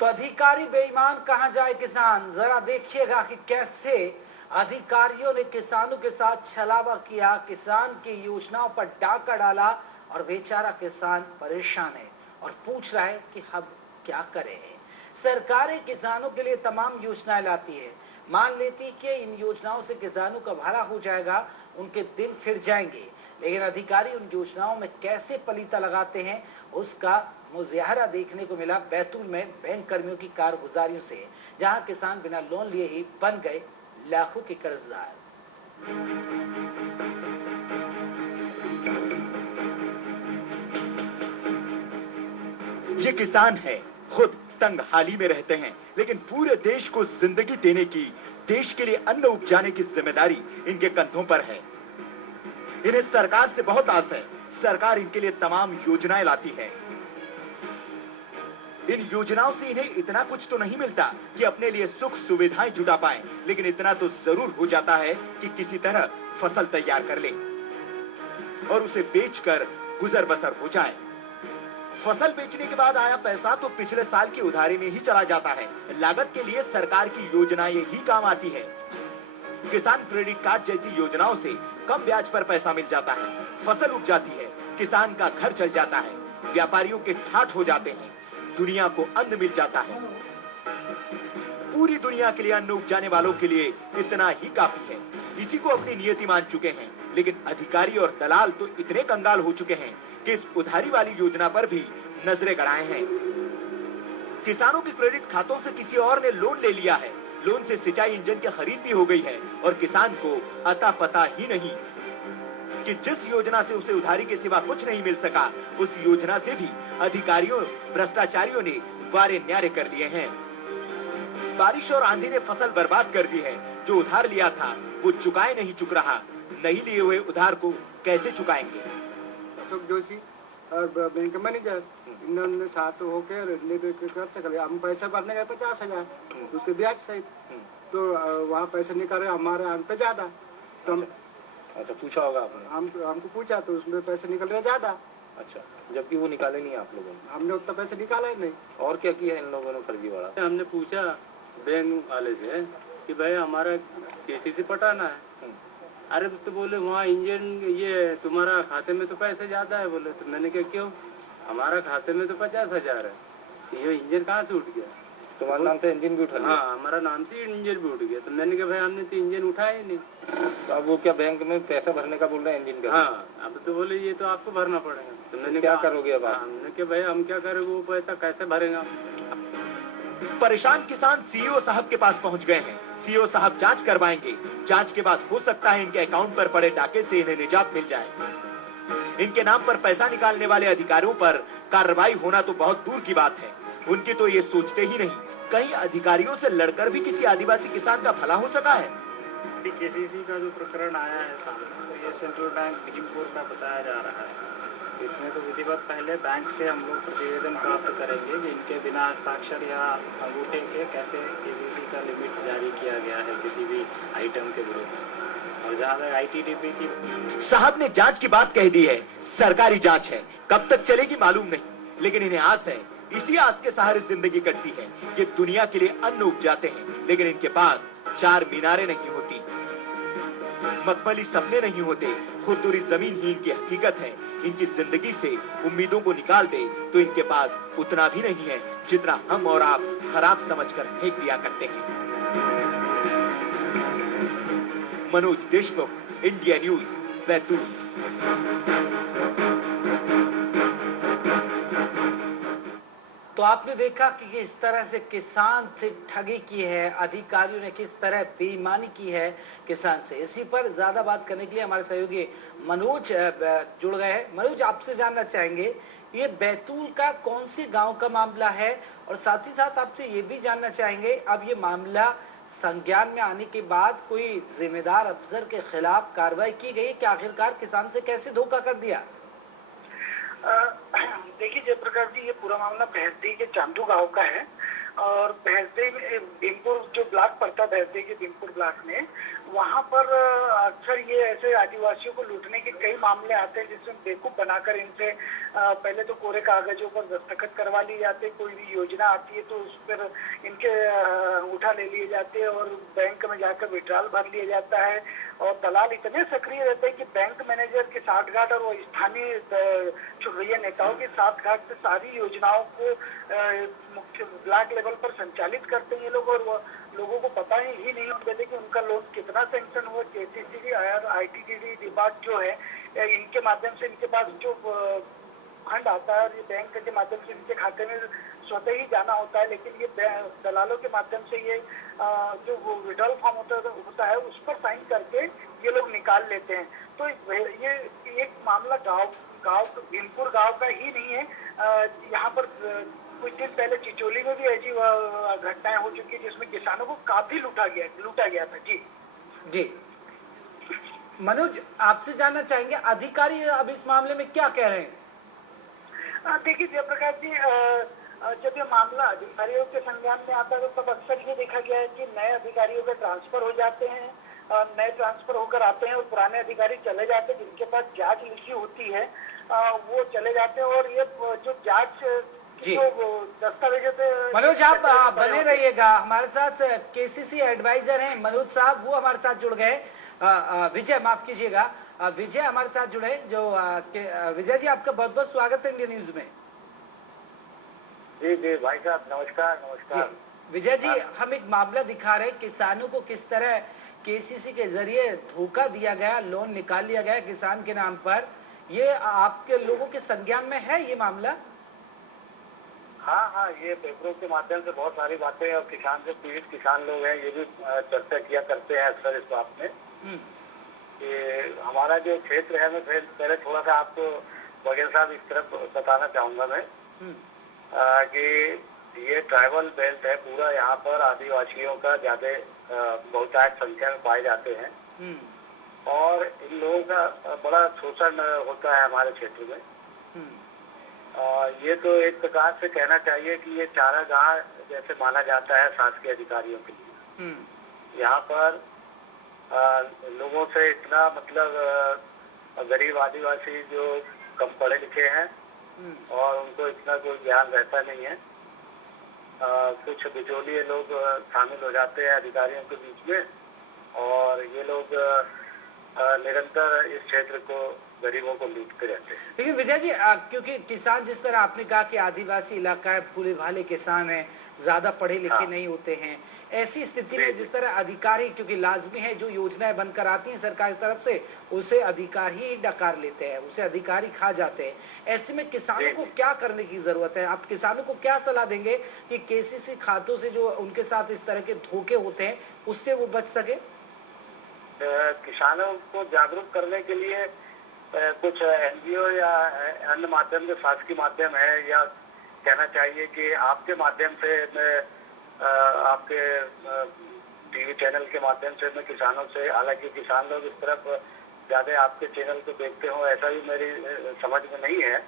तो अधिकारी बेईमान कहां जाए किसान, जरा देखिएगा कि कैसे अधिकारियों ने किसानों के साथ छलावा किया, किसान की योजनाओं पर डाका डाला और बेचारा किसान परेशान है और पूछ रहा है कि हम क्या करें। सरकारें किसानों के लिए तमाम योजनाएं लाती है, मान लेती कि इन योजनाओं से किसानों का भला हो जाएगा, उनके दिन फिर जाएंगे, लेकिन अधिकारी उन योजनाओं में कैसे पलीता लगाते हैं उसका मुजाहरा देखने को मिला बैतूल में बैंक कर्मियों की कारगुजारियों से, जहां किसान बिना लोन लिए ही बन गए लाखों के कर्जदार। ये किसान है, खुद तंग हाली में रहते हैं, लेकिन पूरे देश को जिंदगी देने की, देश के लिए अन्न उपजाने की जिम्मेदारी इनके कंधों पर है। इन्हें सरकार से बहुत आस है, सरकार इनके लिए तमाम योजनाएं लाती है। इन योजनाओं से इन्हें इतना कुछ तो नहीं मिलता कि अपने लिए सुख सुविधाएं जुटा पाएं, लेकिन इतना तो जरूर हो जाता है कि किसी तरह फसल तैयार कर ले और उसे बेचकर गुजर बसर हो जाए। फसल बेचने के बाद आया पैसा तो पिछले साल की उधारी में ही चला जाता है। लागत के लिए सरकार की योजनाएं ही काम आती है। किसान क्रेडिट कार्ड जैसी योजनाओं से कम ब्याज पर पैसा मिल जाता है, फसल उग जाती है, किसान का घर चल जाता है, व्यापारियों के ठाठ हो जाते हैं, दुनिया को अन्न मिल जाता है। पूरी दुनिया के लिए अन्न उपजाने वालों के लिए इतना ही काफी है। इसी को अपनी नियति मान चुके हैं, लेकिन अधिकारी और दलाल तो इतने कंगाल हो चुके हैं कि इस उधारी वाली योजना पर भी नजरें गड़ाए हैं। किसानों के क्रेडिट खातों से किसी और ने लोन ले लिया है, लोन से सिंचाई इंजन की खरीद भी हो गई है और किसान को अता पता ही नहीं कि जिस योजना से उसे उधारी के सिवा कुछ नहीं मिल सका, उस योजना से भी अधिकारियों भ्रष्टाचारियों ने वारे न्यारे कर लिए हैं। बारिश और आंधी ने फसल बर्बाद कर दी है। जो उधार लिया था वो चुकाए नहीं चुक रहा, नहीं लिए हुए उधार को कैसे चुकाएंगे। अशोक जोशी और बैंक मैनेजर इन्होंने साथ होकर हम पैसा भरने गए 50,000 उसके ब्याज सहित, तो वहाँ पैसे निकाले हमारे हम पे ज्यादा, तो हम अच्छा पूछा होगा आपने? हमको पूछा तो उसमें पैसे निकल रहे ज्यादा। अच्छा, जबकि वो निकाले नहीं आप लोगों ने? हमने उतना पैसे निकाला ही नहीं। और क्या किया इन लोगों ने फर्जीवाड़ा? हमने पूछा बैंक वाले से कि भाई हमारा केसीसी पटाना है। अरे तो बोले वहाँ इंजन ये तुम्हारा खाते में तो पैसे ज्यादा है। बोले तो मैंने कहा क्यों, हमारा खाते में तो 50,000 है, ये इंजन कहाँ से उठ गया? तुम्हारे नाम से इंजन भी उठा लिया? हाँ, हमारा नाम से इंजन भी उठ गया। तो मैंने कहा भाई हमने तो इंजन उठाया ही नहीं। तो अब वो क्या बैंक में पैसा भरने का बोल रहे हैं इंजन का? हाँ, अब तो बोले ये तो आपको भरना पड़ेगा। तो मैंने क्या करोगे अब आप? हमने कहा भाई हम क्या करेंगे, वो पैसा कैसे भरेगा। परेशान किसान सीईओ साहब के पास पहुंच गए हैं। सीईओ साहब जांच करवाएंगे, जांच के बाद हो सकता है इनके अकाउंट पर पड़े डाके से इन्हें निजात मिल जाए। इनके नाम पर पैसा निकालने वाले अधिकारियों पर कार्रवाई होना तो बहुत दूर की बात है, उनकी तो ये सोचते ही नहीं कहीं अधिकारियों से लड़कर भी किसी आदिवासी किसान का भला हो सका है। केसीसी का जो प्रकरण आया है सामने, तो ये सेंट्रल बैंक भीमपुर का बताया जा रहा है। इसमें तो विधिवत पहले बैंक से हम लोग प्रतिवेदन प्राप्त करेंगे कि इनके बिना हस्ताक्षर या अंगूठे के कैसे केसीसी का लिमिट जारी किया गया है किसी भी आइटम के विरुद्ध। और जहाँ तक ITDP की साहब ने जांच की बात कह दी है, सरकारी जांच है, कब तक चलेगी मालूम नहीं, लेकिन इन्हें आस है, इसी आस के सहारे जिंदगी कटती है। ये दुनिया के लिए अन्न उपजाते हैं, लेकिन इनके पास चार मीनारें नहीं होती, मखमली सपने नहीं होते, खुरदुरी जमीन ही इनकी हकीकत है। इनकी जिंदगी से उम्मीदों को निकाल दे तो इनके पास उतना भी नहीं है जितना हम और आप खराब समझकर फेंक दिया करते हैं। Manoj Deshmukh, India news, Betul. तो आपने देखा कि किस तरह से किसान से ठगी की है, अधिकारियों ने किस तरह बेईमानी की है किसान से। इसी पर ज्यादा बात करने के लिए हमारे सहयोगी मनोज जुड़ गए हैं। मनोज, आपसे जानना चाहेंगे ये बैतूल का कौन से गांव का मामला है, और साथ ही साथ आपसे ये भी जानना चाहेंगे अब ये मामला संज्ञान में आने के बाद कोई जिम्मेदार अफसर के खिलाफ कार्रवाई की गई कि आखिरकार किसान से कैसे धोखा कर दिया? देखिए जयप्रकाश जी, ये पूरा मामला भैंसदी के चांदू गांव का है और भैंसदेई में भीमपुर जो ब्लॉक पड़ता है भैंसदेई के भीमपुर ब्लॉक में, वहाँ पर अक्सर ये ऐसे आदिवासियों को लूटने के कई मामले आते हैं जिसमें बेवकूफ बनाकर इनसे पहले तो कोरे कागजों पर दस्तखत करवा लिए जाते, कोई भी योजना आती है तो उस पर इनके उठा ले लिए जाते हैं और बैंक में जाकर विड्रॉल भर लिया जाता है। और दलाल इतने सक्रिय रहते हैं कि बैंक मैनेजर के साठगांठ और वो स्थानीय चुनरिया नेताओं के साठगांठ से सारी योजनाओं को मुख्य ब्लॉक लेवल पर संचालित करते हैं ये लोग, और वो लोगों को पता ही नहीं होता कि उनका लोन कितना सैंक्शन हुआ। केसीसी आईटीडीडी डिपार्ट जो है इनके माध्यम से इनके पास जो फंड आता है ये बैंक के माध्यम से इनके खाते में स्वतः ही जाना होता है, लेकिन ये दलालों के माध्यम से ये जो विड्रॉल फॉर्म होता है उस पर साइन करके ये लोग निकाल लेते हैं। तो ये एक मामला गांव भीमपुर गांव का ही नहीं है, यहाँ पर कुछ दिन पहले चिचोली में भी ऐसी घटनाएं हो चुकी है जिसमें किसानों को काफी लूटा गया था। जी मनोज, आपसे जानना चाहेंगे अधिकारी अब इस मामले में क्या कह रहे हैं? देखिए जयप्रकाश जी, जब ये मामला अधिकारियों के संज्ञान में आता है तो तब अक्सर ये देखा गया है कि नए अधिकारियों के ट्रांसफर हो जाते हैं, नए ट्रांसफर होकर आते हैं और पुराने अधिकारी चले जाते हैं जिनके पास जांच लिखी होती है वो चले जाते हैं। और ये जो जांच जो दस्तावेजों पे मनोज आप बने रहिएगा हमारे साथ। केसीसी एडवाइजर हैं मनोज साहब, वो हमारे साथ जुड़ गए। विजय, माफ कीजिएगा, विजय हमारे साथ जुड़े। जो विजय जी, आपका बहुत बहुत स्वागत है इंडिया न्यूज में। जी जी भाई साहब, नमस्कार। विजय जी, हम एक मामला दिखा रहे हैं किसानों को किस तरह केसीसी के जरिए धोखा दिया गया, लोन निकाल लिया गया किसान के नाम पर। ये आपके लोगों के संज्ञान में है ये मामला? हाँ, ये पेपरों के माध्यम से बहुत सारी बातें, और किसान से पीड़ित किसान लोग हैं ये भी चर्चा किया करते हैं अक्सर इस बात में कि हमारा जो क्षेत्र है, मैं पहले थोड़ा सा आपको बघेल साहब इस तरफ बताना चाहूंगा मैं कि ये ट्राइबल बेल्ट है पूरा, यहाँ पर आदिवासियों का ज्यादा बहुतायत संख्या में पाए जाते हैं और इन लोगों का बड़ा शोषण होता है हमारे क्षेत्र में। ये तो एक प्रकार से कहना चाहिए कि ये चारागाह जैसे माना जाता है शासकीय अधिकारियों के लिए। यहाँ पर लोगों से इतना मतलब गरीब आदिवासी जो कम पढ़े लिखे हैं और उनको इतना कोई ज्ञान रहता नहीं है, कुछ बिचौलिए लोग शामिल हो जाते हैं अधिकारियों के बीच में और ये लोग निरंतर इस क्षेत्र को गरीबों को लूटते रहते हैं। लेकिन विजय जी, क्योंकि किसान जिस तरह आपने कहा कि आदिवासी इलाका है, भोले भाले किसान हैं, ज्यादा पढ़े लिखे नहीं होते हैं, ऐसी स्थिति में जिस तरह अधिकारी, क्योंकि लाजमी है जो योजनाएं बनकर आती हैं सरकार की तरफ से उसे अधिकारी ही डकार लेते हैं, उसे अधिकारी खा जाते हैं। ऐसे में किसानों को क्या करने की जरूरत है? आप किसानों को क्या सलाह देंगे कि केसीसी खातों से जो उनके साथ इस तरह के धोखे होते हैं उससे वो बच सके? किसानों को जागरूक करने के लिए कुछ एनजीओ या अन्य माध्यम जो शासकीय माध्यम है, या कहना चाहिए कि आपके माध्यम से मैं आपके टीवी चैनल के माध्यम से मैं किसानों से, हालांकि किसान लोग इस तरफ ज्यादा आपके चैनल को देखते हो ऐसा भी मेरी समझ में नहीं है,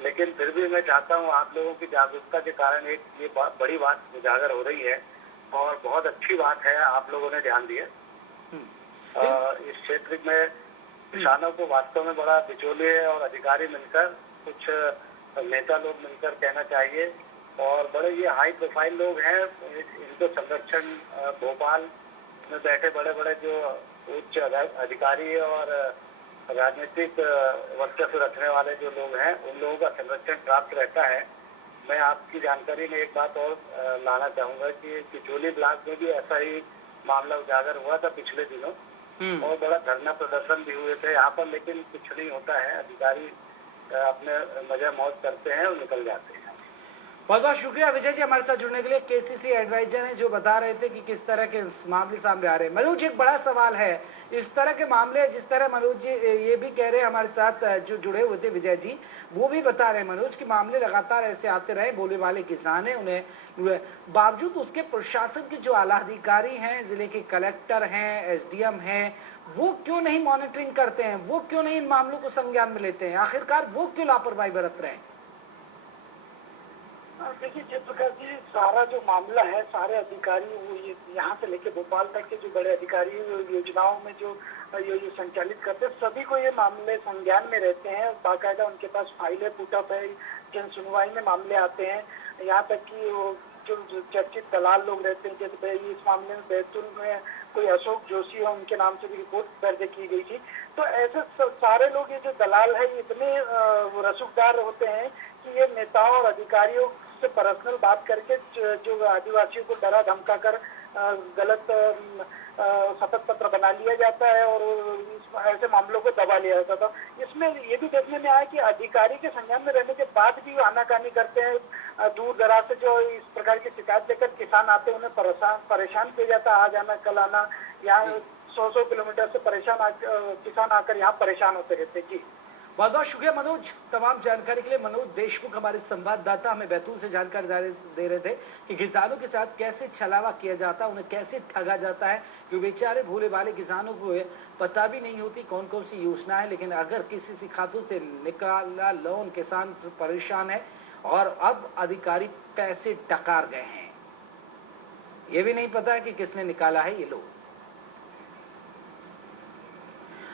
लेकिन फिर भी मैं चाहता हूँ आप लोगों की जागरूकता के कारण एक ये बड़ी बात उजागर हो रही है और बहुत अच्छी बात है आप लोगों ने ध्यान दिया। इस क्षेत्र में किसानों को वास्तव में बड़ा बिचौलिए और अधिकारी मिलकर, कुछ नेता लोग मिलकर कहना चाहिए, और बड़े ये हाई प्रोफाइल लोग हैं, इनको संरक्षण भोपाल में बैठे बड़े बड़े जो उच्च अधिकारी और राजनीतिक वर्चस्व रखने वाले जो लोग हैं उन लोगों का संरक्षण प्राप्त रहता है। मैं आपकी जानकारी में एक बात और लाना चाहूंगा कि चिचोली ब्लॉक में भी ऐसा ही मामला उजागर हुआ था पिछले दिनों और बड़ा धरना प्रदर्शन भी हुए थे यहाँ पर, लेकिन कुछ नहीं होता है, अधिकारी अपने मजा मौज करते हैं और निकल जाते हैं। बहुत बहुत शुक्रिया विजय जी हमारे साथ जुड़ने के लिए। केसीसी एडवाइजर हैं जो बता रहे थे कि किस तरह के मामले सामने आ रहे हैं। मनोज, एक बड़ा सवाल है इस तरह के मामले, जिस तरह मनोज जी ये भी कह रहे हैं हमारे साथ जो जुड़े हुए थे विजय जी, वो भी बता रहे हैं मनोज कि मामले लगातार ऐसे आते रहे, बोले वाले किसान है उन्हें बावजूद उसके प्रशासन के जो आला अधिकारी हैं, जिले के कलेक्टर हैं, एसडीएम हैं, वो क्यों नहीं मॉनिटरिंग करते हैं, वो क्यों नहीं इन मामलों को संज्ञान में लेते हैं? आखिरकार वो क्यों लापरवाही बरत रहे हैं? देखिए जयप्रकाश जी, सारा जो मामला है, सारे अधिकारी वो यहाँ से लेके भोपाल तक के जो बड़े अधिकारी योजनाओं में जो ये संचालित करते हैं, सभी को ये मामले संज्ञान में रहते हैं। बाकायदा उनके पास फाइलें पुटअप है, जन सुनवाई में मामले आते हैं। यहाँ तक कि जो चर्चित दलाल लोग रहते हैं, जैसे इस मामले में बैतूल में कोई अशोक जोशी है, उनके नाम से भी रिपोर्ट दर्ज की गई थी। तो ऐसे सारे लोग, ये जो दलाल है, इतने रसूखदार होते हैं कि ये नेताओं और अधिकारियों से पर्सनल बात करके जो आदिवासियों को डरा धमका कर गलत शपथ पत्र बना लिया जाता है और ऐसे मामलों को दबा लिया जाता था। इसमें ये भी देखने में आया कि अधिकारी के संज्ञान में रहने के बाद भी आनाकानी करते हैं। दूर दराज से जो इस प्रकार की शिकायत लेकर किसान आते हैं, उन्हें परेशान किया जाता है। आज आना कल आना, यहाँ 100 किलोमीटर से किसान आकर यहाँ परेशान होते रहते। जी बहुत बहुत शुक्रिया मनोज, तमाम जानकारी के लिए। मनोज देशमुख हमारे संवाददाता हमें बैतूल से जानकारी दे रहे थे कि किसानों के साथ कैसे छलावा किया जाता है, उन्हें कैसे ठगा जाता है, कि बेचारे भोले भाले किसानों को पता भी नहीं होती कौन कौन सी योजना है, लेकिन अगर किसी से खातों से निकाला लोन, किसान परेशान है और अब अधिकारी पैसे डकार गए हैं, ये भी नहीं पता है कि किसने निकाला है ये लोन।